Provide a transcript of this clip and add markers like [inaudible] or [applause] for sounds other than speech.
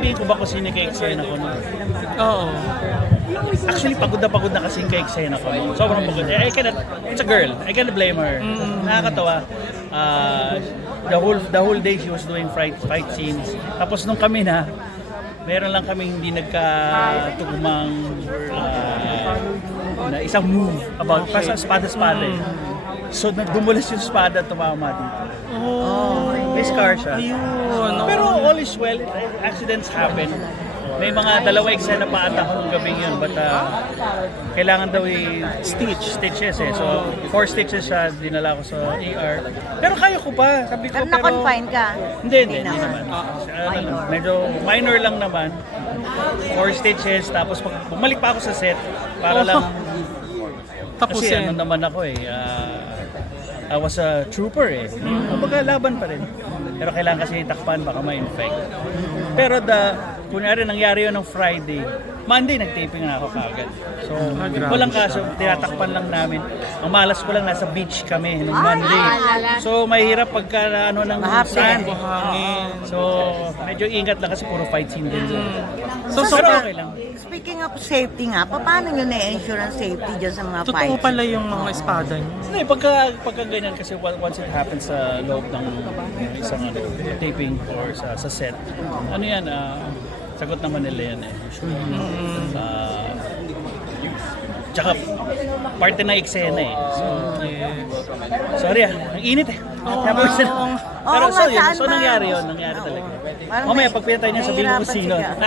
sabihin ko ba kung sino kay eksena ko nun? Oo. Actually, pagod na pagod na kasi kay eksena ko. Sobrang pagod. Eh, I cannot, it's a girl. I cannot blame her. Nakakatawa. Ah, the whole the whole day she was doing fight fight scenes. Tapos nung kami na, meron lang kaming hindi nagkatugmang ah, na isang move about okay. espada-espada. eh. So, nagdumulas yung espada at tumama dito. Oh. May scar siya. Ayun. Pero all is well, accidents happen. May mga dalawa eksena pa ata nung gabing yun, but uh, kailangan daw i-stitch, stitches eh. So, four stitches siya, dinala ko sa ER. Pero kaya ko pa, sabi ko, Pero pero... na-confine ka? Hindi, hindi, hindi naman. Ano lang, medyo minor lang naman. Four stitches, tapos pag bumalik pa ako sa set, para lang, [laughs] kasi ano naman ako eh, ah, I was a trooper eh. Kumbaga laban pa rin. Pero kailangan kasi takpan, baka ma-infect. Pero the, kunyari nangyari yun ng Friday, Monday nag-taping na ako kagad. So, grabe walang kaso, tinatakpan lang namin. Ang malas ko lang, nasa beach kami nung Monday. So, mahirap pagka ano ng sand. Buhangin. So, medyo ingat lang kasi puro fight scene din. So, so, Pero okay lang. Speaking of safety nga, paano nyo na-ensure ang safety dyan sa mga Totoo fights? pala yung mga espada niyo. Hindi, pagka, pagka ganyan kasi on- once it happens sa loob ng isang ano, taping or sa, sa set, ano yan, ah, sagot naman nila yan eh. Ah, tsaka, parte na eksena eh. So, sorry ah, ang init eh. Tapos, Oo pero nga, so yun, saan so ba? nangyari yun, nangyari talaga. Parang Mamaya may- pag pinatay niya, sabihin mo kung nahihirapan sino. [laughs]